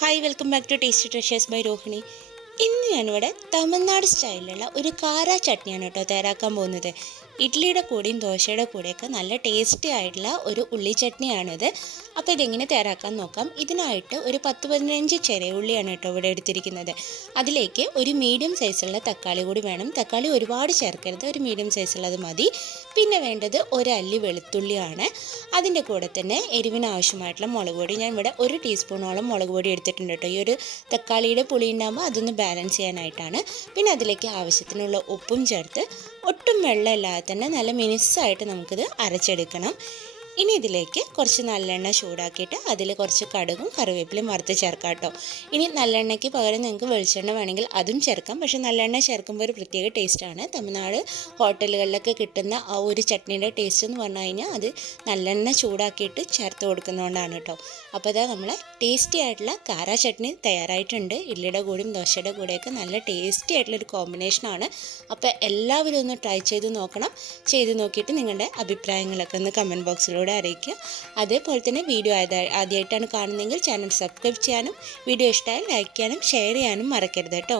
Hi welcome back to Tasty Treasures by Rohini. ഇന്ന് ഞാനിവിടെ തമിഴ്നാട് സ്റ്റൈലിലുള്ള ഒരു കാര ചട്നിയാണ് കേട്ടോ തയ്യാറാക്കാൻ പോകുന്നത്. ഇഡ്ഡലിയുടെ കൂടെയും ദോശയുടെ കൂടെയൊക്കെ നല്ല ടേസ്റ്റി ആയിട്ടുള്ള ഒരു ഉള്ളി ചട്നിയാണിത്. അപ്പോൾ ഇതെങ്ങനെ തയ്യാറാക്കാൻ നോക്കാം. ഇതിനായിട്ട് ഒരു 10-15 ചെറിയ ഉള്ളിയാണ് കേട്ടോ ഇവിടെ എടുത്തിരിക്കുന്നത്. അതിലേക്ക് ഒരു മീഡിയം സൈസുള്ള തക്കാളി കൂടി വേണം. തക്കാളി ഒരുപാട് ചേർക്കരുത്, ഒരു മീഡിയം സൈസുള്ളത് മതി. പിന്നെ വേണ്ടത് ഒരല്ലി വെളുത്തുള്ളിയാണ്. അതിൻ്റെ കൂടെ തന്നെ എരിവിന് ആവശ്യമായിട്ടുള്ള മുളക് പൊടി. ഞാൻ ഇവിടെ 1 ടീസ്പൂണോളം മുളക് പൊടി എടുത്തിട്ടുണ്ട് കേട്ടോ. ഈ ഒരു തക്കാളിയുടെ പുളി ഉണ്ടാകുമ്പോൾ അതൊന്ന് ബാലൻസ് ചെയ്യാനായിട്ടാണ്. പിന്നെ അതിലേക്ക് ആവശ്യത്തിനുള്ള ഉപ്പും ചേർത്ത് ഒട്ടും വെള്ളമില്ലാതെ തന്നെ നല്ല മിനുസ്സായിട്ട് നമുക്കിത് അരച്ചെടുക്കണം. ഇനി ഇതിലേക്ക് കുറച്ച് നല്ലെണ്ണ ചൂടാക്കിയിട്ട് അതിൽ കുറച്ച് കടുകും കറിവേപ്പിലയും വറുത്ത് ചേർക്കാം കേട്ടോ. ഇനി നല്ലെണ്ണയ്ക്ക് പകരം നിങ്ങൾക്ക് വെളിച്ചെണ്ണ വേണമെങ്കിൽ അതും ചേർക്കാം. പക്ഷേ നല്ലെണ്ണ ചേർക്കുമ്പോൾ ഒരു പ്രത്യേക ടേസ്റ്റാണ്. തമിഴ്നാട് ഹോട്ടലുകളിലൊക്കെ കിട്ടുന്ന ആ ഒരു ചട്നീൻ്റെ ടേസ്റ്റ് എന്ന് പറഞ്ഞു കഴിഞ്ഞാൽ അത് നല്ലെണ്ണ ചൂടാക്കിയിട്ട് ചേർത്ത് കൊടുക്കുന്നതുകൊണ്ടാണ് കേട്ടോ. അപ്പോൾ അതാ നമ്മളെ ടേസ്റ്റി ആയിട്ടുള്ള കാര ചട്നി തയ്യാറായിട്ടുണ്ട്. ഇഡ്ഡലിയുടെ കൂടെയും ദോശയുടെ കൂടെയൊക്കെ നല്ല ടേസ്റ്റി ആയിട്ടുള്ളൊരു കോമ്പിനേഷനാണ്. അപ്പോൾ എല്ലാവരും ഒന്ന് ട്രൈ ചെയ്ത് നോക്കണം. ചെയ്ത് നോക്കിയിട്ട് നിങ്ങളുടെ അഭിപ്രായങ്ങളൊക്കെ ഒന്ന് കമൻറ്റ് ബോക്സിലൂടെ അറിയിക്കുക. അതേപോലെ തന്നെ വീഡിയോ ആദ്യമായിട്ടാണ് കാണുന്നതെങ്കിൽ ചാനൽ സബ്സ്ക്രൈബ് ചെയ്യാനും വീഡിയോ ഇഷ്ടമായാൽ ലൈക്ക് ചെയ്യാനും ഷെയർ ചെയ്യാനും മറക്കരുത് കേട്ടോ.